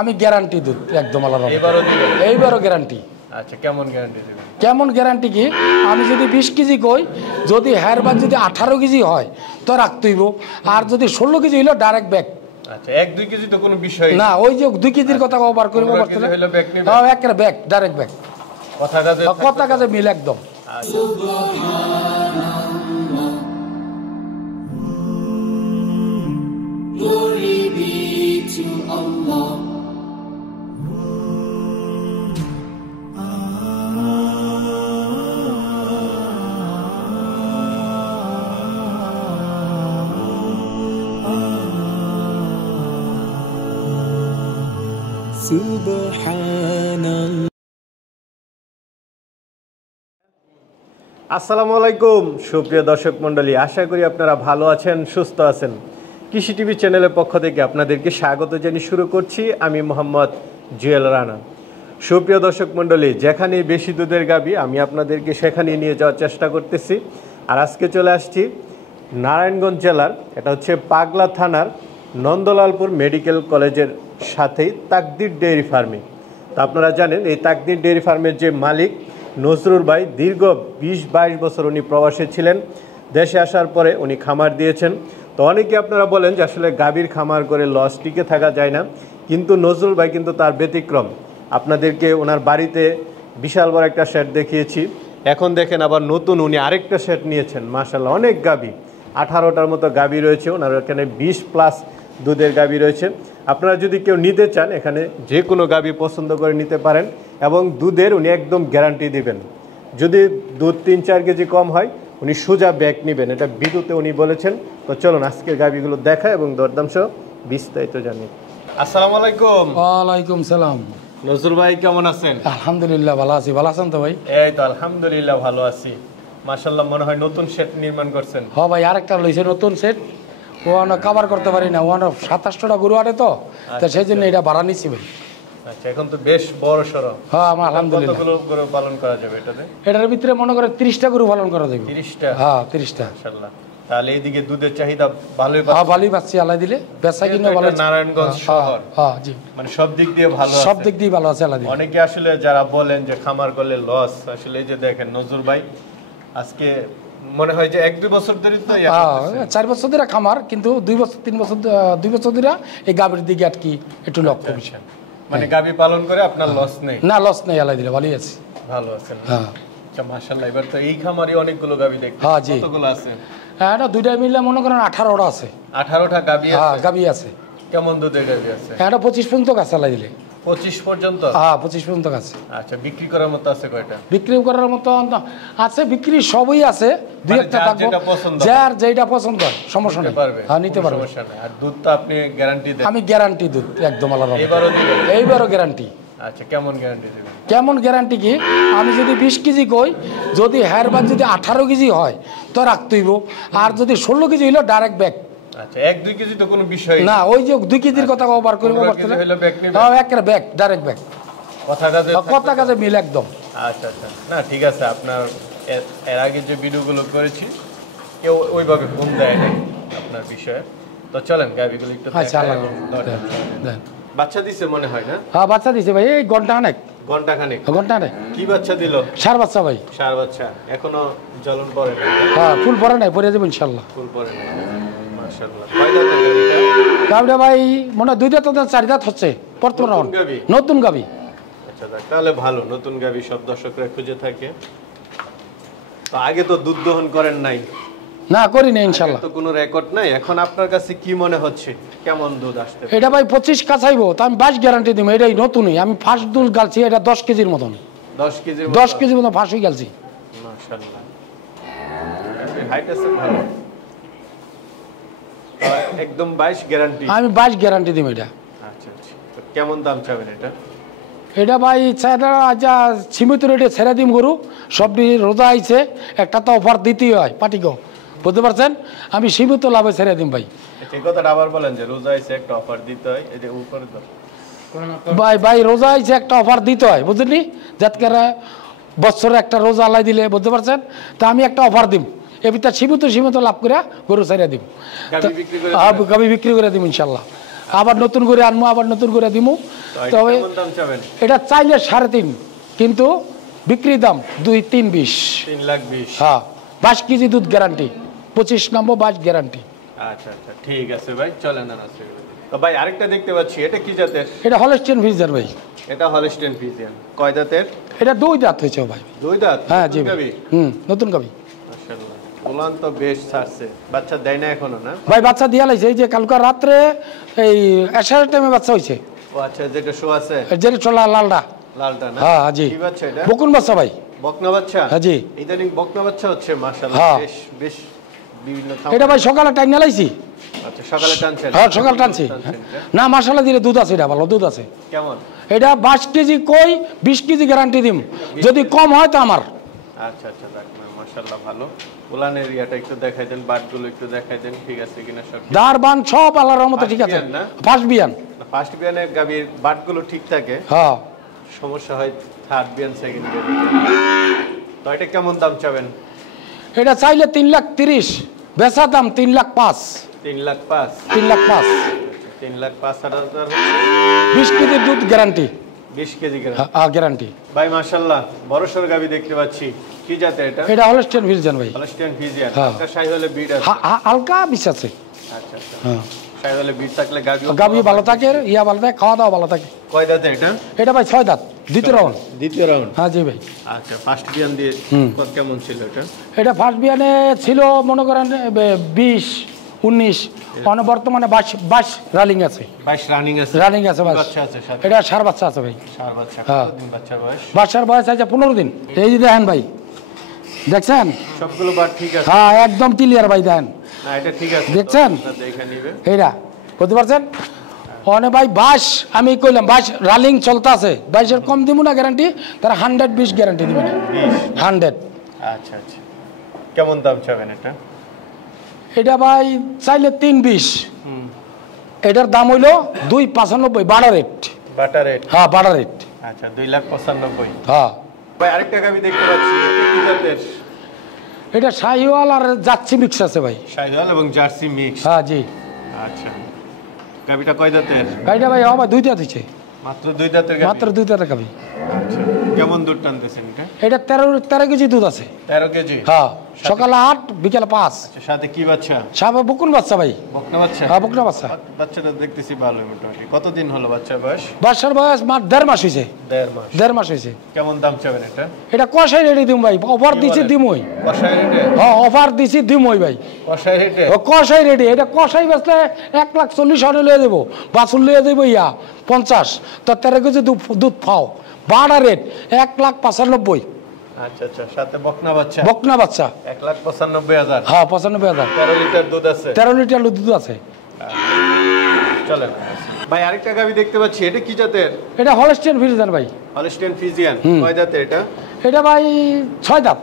আমি গ্যারান্টি দুধ একদম আলাদা। এবারও দিবেন? এইবারও গ্যারান্টি। আচ্ছা, কেমন গ্যারান্টি দিবেন? কেমন গ্যারান্টি কি, আমি যদি 20 কেজি কই, যদি হেয়ারবান যদি 18 কেজি হয় তো রাখতেইব, আর যদি 16 কেজি হইলো ডাইরেক্ট ব্যাক। আচ্ছা, 1-2 কেজি তো কোনো বিষয় না, ওই যে 2 কেজির কথা ওভার করব করতে হলো ব্যাক নিবে। হ্যাঁ, একেবারে ব্যাক, ডাইরেক্ট ব্যাক। কথা কাজে মিল একদম। Glory be to Allah. Subhanallah. আসসালামু আলাইকুম সুপ্রিয় দর্শক মণ্ডলী, আশা করি আপনারা ভালো আছেন, সুস্থ আছেন। কৃষি টিভি চ্যানেলের পক্ষ থেকে আপনাদেরকে স্বাগত জানিয়ে শুরু করছি আমি মোহাম্মদ জুয়েল রানা। সুপ্রিয় দর্শক মণ্ডলী, যেখানে বেশি দুধের গাভী আমি আপনাদেরকে সেখানে নিয়ে যাওয়ার চেষ্টা করতেছি। আর আজকে চলে আসছি নারায়ণগঞ্জ জেলার, এটা হচ্ছে পাগলা থানার নন্দলালপুর মেডিকেল কলেজের সাথেই তাকদির ডেয়ারি ফার্মে। তো আপনারা জানেন এই তাকদির ডেয়ারি ফার্মের যে মালিক নজরুল ভাই, দীর্ঘ 20-22 বছর উনি প্রবাসে ছিলেন। দেশে আসার পরে উনি খামার দিয়েছেন। তো অনেকে আপনারা বলেন যে আসলে গাভীর খামার করে লস টিকে থাকা যায় না, কিন্তু নজরুল ভাই কিন্তু তার ব্যতিক্রম। আপনাদেরকে ওনার বাড়িতে বিশাল বড় একটা শেড দেখিয়েছি, এখন দেখেন আবার নতুন উনি আরেকটা শেড নিয়েছেন। মাশাআল্লাহ, অনেক গাভী, 18টার মতো গাভী রয়েছে ওনার এখানে, 20+ দুধের গাভী রয়েছে। আপনারা যদি কেউ নিতে চান এখানে যে কোনো গাভী পছন্দ করে নিতে পারেন, এবং দুধের উনি একদম গ্যারান্টি দিবেন। যদি দুধ 3-4 কেজি কম হয় উনি সোজা ব্যাক নেবেন, এটা বিদ্যুতে উনি বলেছেন। তো চলুন আজকের গাভীগুলো দেখা এবং দরদাম সহ বিস্তারিত জানি। আসসালামু আলাইকুম। ওয়ালাইকুম সালাম। নজরুল ভাই কেমন আছেন? আলহামদুলিল্লাহ ভালো আছি। ভালো আছেন তো ভাই? এই তো আলহামদুলিল্লাহ ভালো আছি। মাশাআল্লাহ, মনে হয় নতুন সেট নির্মাণ করছেন। হ্যাঁ ভাই, আরেকটা লইছে নতুন সেট, ওখানে কভার করতে পারি না, ওখানে 27টা গরু আটে তো, সেই জন্য এটা ভাড়া নিচ্ছি ভাই। আচ্ছা, এখন তো বেশ বড় সড়ো। হ্যাঁ, আমার আলহামদুলিল্লাহ। কতগুলো গরু পালন করা যাবে এটাতে? এটার ভিতরে মনে করে 30টা গরু পালন করা যাবে। 30টা? হ্যাঁ, 30টা। মাশাআল্লাহ, তাহলে এইদিকে দুধের চাহিদা ভালোই হ্যাঁ, ভালোই পাচ্ছি আল্লাহ দিলে, বেচা কিনা ভালো। নারায়ণগঞ্জ শহর, হ্যাঁ জি, মানে সব দিক দিয়ে ভালো আছে, সব দিক দিয়ে ভালো আছে আল্লাহ দিলে। অনেকে আসলে যারা বলেন যে খামার করলে লস, আসলে এই যে দেখেন নজরুল ভাই আজকে মনে হয় যে 1-2 বছর ধরে তো 4 বছর ধরে খামার, কিন্তু 2 বছর 3 বছর 2 বছর ধরে এই গাভীর দিকে আর কি একটু লক্ষ্য বেশি। মানে গাভী পালন করে আপনার লস নেই? না, লস নেই আল্লাহ দিলে, ভালোই আছে। ভালো আছেন? হ্যাঁ। আচ্ছা, মাশাআল্লাহ। এবার তো এই খামারে অনেকগুলো গাভী দেখতে। হ্যাঁ জি। কতগুলো আছে? এটা দুইটা মিলে মনে করেন 18টা আছে। 18টা গাভী আছে? হ্যাঁ, গাভী আছে। কেমন দুধের গাভী আছে? এটা 25 পর্যন্ত আছে আল্লাহ দিলে। 25 পর্যন্ত? হ্যাঁ, 25 পর্যন্ত আছে। আচ্ছা, বিক্রি করার মতো আছে কয়টা? বিক্রি করার মতো আছে, বিক্রি সবই আছে, দুই একটা থাকবে, যার যেটা পছন্দ হয় সমস্যা নেই, হ্যাঁ নিতে পারবে। সমস্যা নেই। আর দুধ তো আপনি গ্যারান্টি দেন? আমি গ্যারান্টি দুধ একদম আলাদা। এবারও দিবেন? এইবারও গ্যারান্টি। আচ্ছা, কেমন গ্যারান্টি দিবেন? কেমন গ্যারান্টি কি, আমি যদি 20 কেজি কই, যদি হেয়ারবান যদি 18 কেজি হয় তো রাখতেইব, আর যদি 16 কেজি হইলো ডাইরেক্ট ব্যাক। আচ্ছা, 1-2 কেজি তো কোনো বিষয় না, ওই যে 2 কেজির কথা ওভার করব করতে হ্যাঁ, একেবারে ব্যাক, ডাইরেক্ট ব্যাক। কথা কাজে মিল একদম। আচ্ছা আচ্ছা, না ঠিক আছে। আপনার এর আগে যে ভিডিওগুলো করেছি কেউ ওইভাবে ফোন দেয় নাই আপনার বিষয়ে। তো চলেন গাভীগুলো একটু দেন। বাচ্চা দিছে মনে হয় না? হ্যাঁ, বাচ্চা দিছে ভাই, এই ঘন্টাখানেক। ঘন্টাখানেক? ঘন্টাখানেক। কি বাচ্চা দিল? ষাঁড় বাচ্চা ভাই। ষাঁড় বাচ্চা? এখনো জ্বলন পড়ে না? হ্যাঁ, ফুল পরে নাই, পরে যাবো ইনশাআল্লাহ। ফুল পড়ে না? মাশাআল্লাহ। কয় দাঁতের গাভীটা? গাভীটা ভাই মনে হয় 2 দাঁত 4 দাঁত হচ্ছে বর্তমানে। নতুন গাভী। আচ্ছা, তাহলে ভালো। নতুন গাভী সব দর্শকরা খুঁজে থাকে। তো আগে তো দুধ দহন করেন নাই? না, করি না ইনশাআল্লাহ। তো কোনো রেকর্ড নাই। এখন আপনার কাছে কি মনে হচ্ছে কেমন দুধ আসছে? এটা ভাই 25 কাছাইবো, তো আমি 22 গ্যারান্টি দিব। এটাই নতুনই, আমি ফার্স্ট দুধ গালছি, এটা 10 কেজির মতন। 10 কেজির? 10 কেজির মতন ফার্স্ট হয়ে গালছি। মাশাআল্লাহ, হাইট আছে ভালো। একদম 22 গ্যারান্টি? আমি 22 গ্যারান্টি দিব এটা। আচ্ছা আচ্ছা, তো কেমন দাম চাবেন এটা? এটা ভাই যা সীমিত রেটে ছেড়ে দিম গরু, সবটি রোজা আইছে, একটা তো অফার দিতেই হয় পাটিকেও, বুঝতে পারছেন? আমি সীমিত লাভে ছেড়ে দিম ভাই। এই কথাটা আবার বলেন যে রোজা আইছে একটা অফার দিতে হয়। এই যে উপরে তো ভাই রোজা আইছে একটা অফার দিতে হয়, বুঝলি? যাতে বছরে একটা রোজা আলাই দিলে, বুঝতে পারছেন? তা আমি একটা অফার দিম, এ ভিতরে সীমিত লাভ করে গরু ছেড়ে দিব, গাভী বিক্রি করে দিব ইনশাল্লাহ। আবার নতুন করে আনবো, আবার নতুন করে দিমু। তো তবে কেমন দাম চাবেন? এটা চাইলে 3.5, কিন্তু বিক্রি দাম 2-3-20। 3,20,000। হ্যাঁ, 22 কেজি দুধ গ্যারান্টি, 25 নম্বর 22 গ্যারান্টি। আচ্ছা আচ্ছা, ঠিক আছে ভাই, চলেন না আছে। তো ভাই আরেকটা দেখতে পাচ্ছি, এটা কি জাতের? এটা হলস্টিয়ান ফ্রিজিয়ান ভাই। এটা হলস্টেইন ফ্রিজিয়ান, কয় দাঁতের? এটা 2 দাঁত হয়েছে ভাই। 2 দাঁত? হ্যাঁ জি নতুন ভাই। গাভী? নতুন গাবি মাশাআল্লাহ, উলান তো বেশ ছাড়ছে। বাচ্চা দেয় না এখনো না? ভাই, বাচ্চা দিয়া লাইছে। এই যে কালকে রাত্রে এই 1:30 টাইমে বাচ্চা হয়েছে। ও আচ্ছা, যেটা শো আছে যেটা চলা লালটা। লালটা না? হ্যাঁ জি। কি বাচ্চা এটা? বকুন বাচ্চা ভাই। বকনা বাচ্চা? হ্যাঁ জি। ইদানিং বকনা বাচ্চা হচ্ছে মাশাআল্লাহ, হ্যাঁ। বেশ বেশ বিভিন্ন এটা ভাই সকালে টাইম না লাইছি। আচ্ছা, সকালে টানছেন? হ্যাঁ, সকাল টানছি। টানছেন এটা? না, মাশাআল্লাহ দিলে দুধ আছে, এটা ভালো দুধ আছে। কেমন? এটা 22 কেজি কই 20 কেজি গ্যারান্টি দিম, যদি কম হয় তো আমার। আচ্ছা আচ্ছা, মাশাআল্লাহ ভালো। উলান এরিয়াটা একটু দেখাই দেন, বাটগুলো একটু দেখাই দেন, ঠিক আছে কিনা সব? দার বান সব আল্লাহর রহমতে ঠিক আছে। বিয়ান না? ফার্স্ট বিয়ান। ফার্স্ট বিয়ানের গাভীর বাটগুলো ঠিক থাকে, হ্যাঁ। সমস্যা হয় থার্ড বিয়ান, সেকেন্ড বিয়ান। তো এটা কেমন দাম চাবেন? এটা চাইলে 3,30,000, বেচা দাম 3,05,000। 3,05,000? 3,05,000। 3,05,000। 20 কেজি দুধ গ্যারান্টি। 20 কেজি গ্রাম গ্যারান্টি। ভাই মাশাআল্লাহ, বড়সড় গাভী দেখতে পাচ্ছি। কি জাতের এটা? এটা হলস্টিয়ান ফ্রিজিয়ান ভাই। Holstein Friesian. হ্যাঁ। আপনার শাহিওয়ালের ব্রিড আছে? হালকা বিষ আছে। আচ্ছা আচ্ছা, হ্যাঁ, শাহিওয়ালের ব্রিড থাকলে গাভী ভালো থাকে, ইয়া ভালো থাকে, খাওয়া দাওয়া ভালো থাকে। কয় দাঁতে এটা? এটা ভাই 6 দাঁত, দ্বিতীয় রাউন্ড। দ্বিতীয় রাউন্ড? হ্যাঁ জি ভাই। আচ্ছা, ফার্স্ট বিয়ান দিয়ে কেমন ছিল এটা? এটা ফার্স্ট বিয়ানে ছিল মনে করেন 20-19, বর্তমানে 22 রানিং আছে। 22 রানিং আছে? রানিং আছে। বাচ্চা আছে সাথে? এটা 6 বাচ্চা আছে ভাই। 4 বাচ্চা। হ্যাঁ। কতদিন বাচ্চার বয়স? বাচ্চার বয়স আছে 15 দিন। এই যে দেখেন ভাই, দেখছেন? সবগুলো বাট ঠিক আছে? হ্যাঁ, একদম ক্লিয়ার ভাই, দেখেন। না, এটা ঠিক আছে, দেখছেন? দেখে নিবে। এইটা বুঝতে পারছেন? ভাই 22 আমি কইলাম, 22 রানিং চলতে আছে। 22-এর কম দিব না গ্যারান্টি, তারা 120 গ্যারান্টি দিবেন। 100। আচ্ছা আচ্ছা, কেমন দাম চাবেন এটা? এটা ভাই চাইলে 320। এটার দাম হইল 295, বাড়া রেট। Butter rate? হ্যাঁ, বাড়া রেট। আচ্ছা, 2,95,000। হ্যাঁ ভাই আরেকটা গাভী দেখতে পাচ্ছি, এটা কি জাতের? এটা শাহিওয়াল আর জার্সি মিক্স আছে ভাই। শাহিওয়াল এবং জার্সি মিক্স? হ্যাঁ জি। আচ্ছা, গাভীটা কয় দাঁতের? গাড়িটা ভাই হবে 2 দাঁত হইছে। মাত্র 2 দাঁতের গাভী? মাত্র 2 দাঁতের গাভী। আচ্ছা, কেমন দুধ টানতেছেন এটা? এটা 13 কেজি দুধ আছে। 13 কেজি? হ্যাঁ, সকালে 8, বিকেলে 5। আচ্ছা, সাথে কি বাচ্চা? সাবে বকুন বাচ্চা ভাই। বকনা বাচ্চা? হ্যাঁ, বকনা বাচ্চা। বাচ্চাটা দেখতেছি ভালো মোটামুটি। কতদিন হলো বাচ্চার বয়স? বাচ্চার বয়স 1.5 মাস হয়েছে। 1.5 মাস? 1.5 মাস হয়েছে। কেমন দাম চাবেন এটা? এটা কষাই রেডি দিম ভাই, অফার দিছি দিমই। কষাই রেটে? হ্যাঁ, অফার দিছি দিমই ভাই। কষাই রেটে? ও কষাই রেডি। এটা কষাই বেচলে 1,40,000 লিয়ে দেবো, বাছুর লিয়ে দেবো 50। তো 13 কেজি দুধ পাও, বাড়া রেট 1,95,000। আচ্ছা আচ্ছা, সাথে বকনা বাচ্চা? বকনা বাচ্চা 1,95,000? হ্যাঁ, 95,000। 13 লিটার দুধ আছে? 13 লিটার দুধ আছে। চলেন ভাই, আরেকটা গাভী দেখতে পাচ্ছি, এটা কি জাতের? এটা হলস্টিয়ান ফ্রিজিয়ান ভাই। Holstein Friesian? কয় দাঁতের এটা? এটা ভাই 6 দাঁত।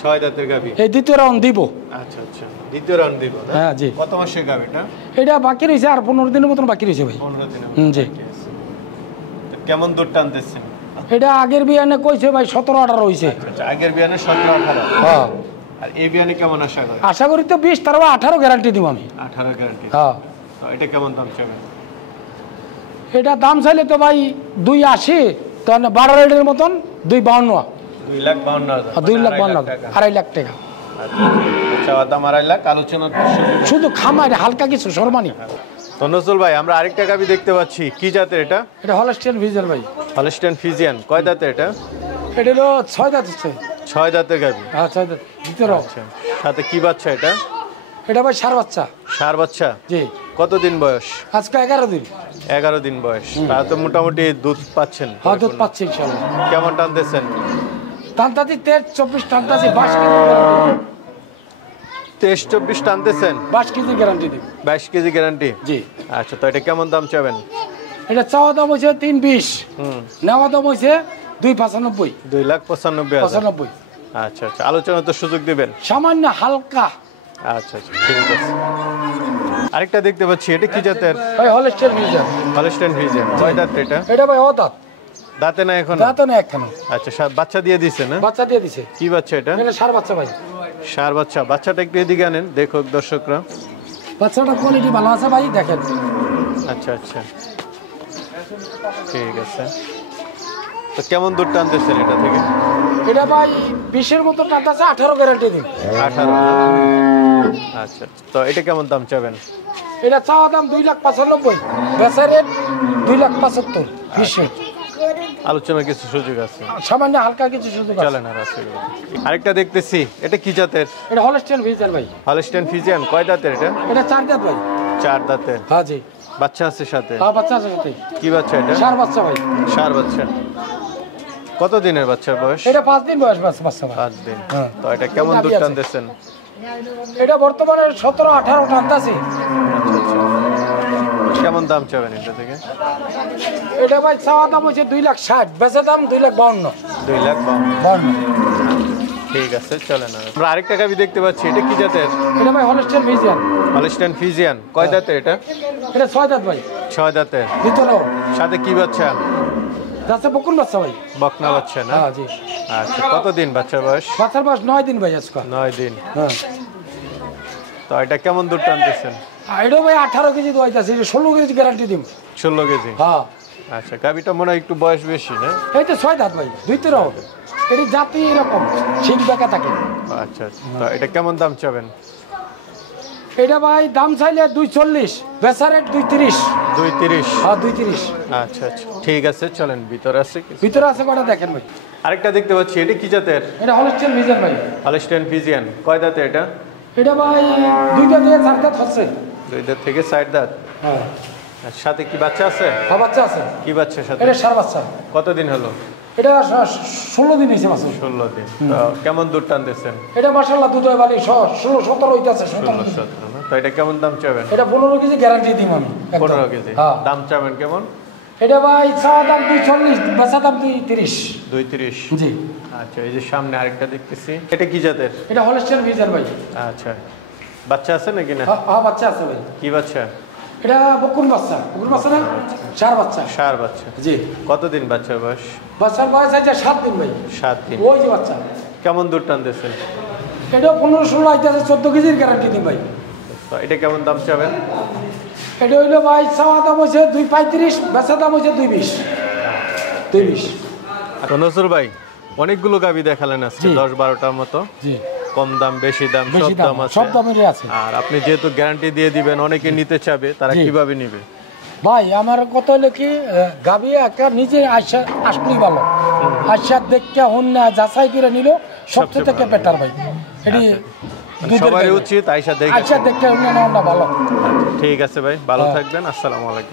6 দাঁতের গাভী? এই দ্বিতীয় রাউন্ড দিব। আচ্ছা আচ্ছা, দ্বিতীয় রাউন্ড দিব না? হ্যাঁ জি। কত মাসের গাভীটা? এটা বাকি রয়েছে আর 15 দিনের মতন বাকি রয়েছে ভাই। 15 দিনের জি। তো কেমন দুধ টানতেছেন? এটা আগের বিয়ানে কইছে ভাই 17-18 হইছে। আচ্ছা, আগের বিয়ানে 17-18? হ্যাঁ। আর এই বিয়ানে কেমন আশা করেন? আশা করি তো 20, তার 18 গ্যারান্টি দিব আমি। 18 গ্যারান্টি? হ্যাঁ। তো এটা কেমন দাম চাবেন? এটা দাম চাইলে তো ভাই 280, তাহলে 12 রেটের মতন 252। 2,52,000? 2,52,000, 2.5 লাখ টাকা। আচ্ছা, দাম 2.5 লাখ, আলোচনার সুযোগ? শুধু খামার হালকা কিছু সরমানি। তো নজরুল ভাই, আমরা আরেকটা গাভী দেখতে পাচ্ছি, কি জাতের এটা? এটা হলস্টিয়ান ফ্রিজিয়ান ভাই। Holstein Friesian? কয় দাঁতের এটা? এটা হলো 6 দাঁত হচ্ছে। 6 দাঁতের গাভী? হ্যাঁ, 6 দাঁত, দ্বিতীয় রাউন্ড। আচ্ছা, সাথে কি বাচ্চা এটা? এটা ভাই 4 বাচ্চা। 4 বাচ্চা? জি। কতদিন বয়স? আজকে 11 দিন। 11 দিন বয়স। তা তো মোটামুটি দুধ পাচ্ছেন? হ্যাঁ, দুধ পাচ্ছি ইনশাআল্লাহ। কেমন টানতেছেন? টানতাছি 23-24 টানতাছি, 22 কেজি গ্যারান্টি। 23-24 টানতেছেন? 22 কেজি গ্যারান্টি দিই। 22 কেজি গ্যারান্টি? জি। আচ্ছা, তো এটা কেমন দাম চাবেন? এটা চাওয়া দাম হয়েছে 320, নেওয়া দাম হয়েছে 295। 2,95,000? 95। আচ্ছা আচ্ছা, আলোচনা তো সুযোগ দিবেন? সামান্য হালকা। আচ্ছা আচ্ছা, ঠিক আছে। আরেকটা দেখতে পাচ্ছি, এটা কি জাতের? ভাই হলস্টিয়ান ফ্রিজিয়ান। Holstein Friesian? কয় দাঁত এটা? এটা ভাই দাঁত। দাঁতে না এখন? দাঁত না একখানা। আচ্ছা, বাচ্চা দিয়ে দিছে না? বাচ্চা দিয়ে দিছে। কি বাচ্চা এটা? এটা 4 বাচ্চা ভাই। 4 বাচ্চা? বাচ্চাটা একটু এদিকে আনেন, দেখো দর্শকরা। বাচ্চাটা কোয়ালিটি ভালো আছে ভাই, দেখেন। আচ্ছা আচ্ছা, ঠিক আছে। তো কেমন দুধ টানতেছেন এটা থেকে? এটা ভাই 20-এর মতো টাকা আছে, 18 গ্যারান্টি দিন। 18। আচ্ছা, তো এটা কেমন দাম চাবেন? এটা চাওয়া দাম 2,95,000, বেচা রেট 2,75,000। 20 আলোচনার কিছু সুযোগ আছে? সামান্য হালকা কিছু সুযোগ আছে। চলেন আর আছে। আরেকটা দেখতেছি, এটা কি জাতের? এটা হলস্টেইন ফ্রিজিয়ান ভাই। হলস্টেইন ফ্রিজিয়ান কয় দাঁতের এটা? এটা 4 দাঁত ভাই। 4 দাঁতের। হ্যাঁ জি। বাচ্চা আছে সাথে? হ্যাঁ বাচ্চা আছে সাথে। কি বাচ্চা এটা? ষাঁড় বাচ্চা ভাই। ষাঁড় বাচ্চা। কত দিনের বাচ্চার বয়স? এটা 5 দিন বয়স বাচ্চা ভাই। 5 দিন। হ্যাঁ। তো এটা কেমন দুধ টানতেছেন? এটা বর্তমানে 17-18 টানতাছে। আচ্ছা আচ্ছা, কেমন দাম চাবেন এটা থেকে? এটা ভাই চাওয়া দাম হচ্ছে 2,60,000, বেচা দাম 2,52,000। 2,52,000। ঠিক আছে, চলেন। আমরা আরেকটা গাভী দেখতে পাচ্ছি, এটা কি জাতের? এটা ভাই হলস্টেইন ফ্রিজিয়ান। হলস্টেইন ফ্রিজিয়ান কয় দাঁতের এটা? এটা 6 দাঁত ভাই। 6 দাঁতের। ভিতরেও সাথে কি বাচ্চা? যাচ্ছে বকুন বাচ্চা ভাই। বকনা বাচ্চা না? হ্যাঁ জি। আচ্ছা, কতদিন বাচ্চার বয়স? বাচ্চার বয়স 9 দিন ভাই আজকে। 9 দিন। হ্যাঁ। তো এটা কেমন দুধ টানতেছেন? এটা ভাই 18 কেজি দোয়াইতাছে, 16 কেজি গ্যারান্টি দিম। 16 কেজি। হ্যাঁ। আচ্ছা, গাভীটা মনে হয় একটু বয়স বেশি না? এই তো 6 দাঁত ভাই, ভিতরেও এটি জাতি এরকম শিং বেঁকা থাকে। আচ্ছা আচ্ছা, তো এটা কেমন দাম চাবেন? এটা ভাই দাম চাইলে 2,40, বেচা রেট 2,30। 2,30। হ্যাঁ 2,30। আচ্ছা আচ্ছা, ঠিক আছে, চলেন। ভিতরে আছে কিছু? ভিতরে আছে কটা দেখেন ভাই। আরেকটা দেখতে পাচ্ছি, এটা কি জাতের? এটা হলস্টেইন ফ্রিজিয়ান ভাই। হলস্টেইন ফ্রিজিয়ান কয় দাঁতে এটা? এটা ভাই 2 দাঁত থেকে 4 দাঁত হচ্ছে। 2 দাঁত থেকে 4 দাঁত। হ্যাঁ। আর সাথে কি বাচ্চা আছে? হ্যাঁ বাচ্চা আছে। কি বাচ্চা সাথে? এটা ষাঁড় বাচ্চা। কতদিন হলো? এটা 16 দিন হয়েছে বাচ্চা। 16 দিন। তো কেমন দুধ টানতেছেন? এটা মাশাআল্লাহ দুধ হয় বাড়ি 16-17 হইতাছে। 16-17 না? তো এটা কেমন দাম চাবেন? এটা 15 কেজি গ্যারান্টি দিম আমি। 15 কেজি। হ্যাঁ। দাম চাবেন কেমন? এটা ভাই চাওয়া দাম 2,40, বেচা দাম 2,30। 2,30। জি। আচ্ছা, এই যে সামনে আরেকটা দেখতেছি, এটা কি জাতের? এটা হলস্টেইন ফ্রিজিয়ান ভাই। আচ্ছা, বাচ্চা আছে নাকি না? হ্যাঁ বাচ্চা আছে ভাই। কি বাচ্চা? এটা বকুন বাচ্চা। বকুন বাচ্চা না? ষাঁড় বাচ্চা। ষাঁড় বাচ্চা। জি। কতদিন বাচ্চার বয়স? বাচ্চার বয়স আছে 7 দিন ভাই। 7 দিন। ওই যে বাচ্চা। কেমন দুধ টানতেছেন? এটা 15-16 আইতাছে, 14 কেজির গ্যারান্টি দিন ভাই। তো এটা কেমন দাম চাবেন? এটা হইলো ভাই চাওয়া দাম হচ্ছে 2,35, বেচা দাম হচ্ছে 2,20। 2,20। তো নজরুল ভাই, অনেকগুলো গাভী দেখালেন আজকে, জি। 10-12টার মতো। জি। কম দাম, বেশি দাম, বেশি সব দাম দাম আছে। সব দামেরই আছে। আর আপনি যেহেতু গ্যারান্টি দিয়ে দিবেন, অনেকে নিতে চাবে, তারা জি। কিভাবে নিবে? ভাই আমার কথা হলো কি, গাভী একটা নিজে আসলেই ভালো। আশা দেখে হন না যাচাই করে নিল সবচেয়ে থেকে বেটার ভাই। এটি সবারই উচিত আইসা দেখে। আশা দেখে হন না ভালো। ঠিক আছে ভাই, ভালো থাকবেন। আসসালামু আলাইকুম।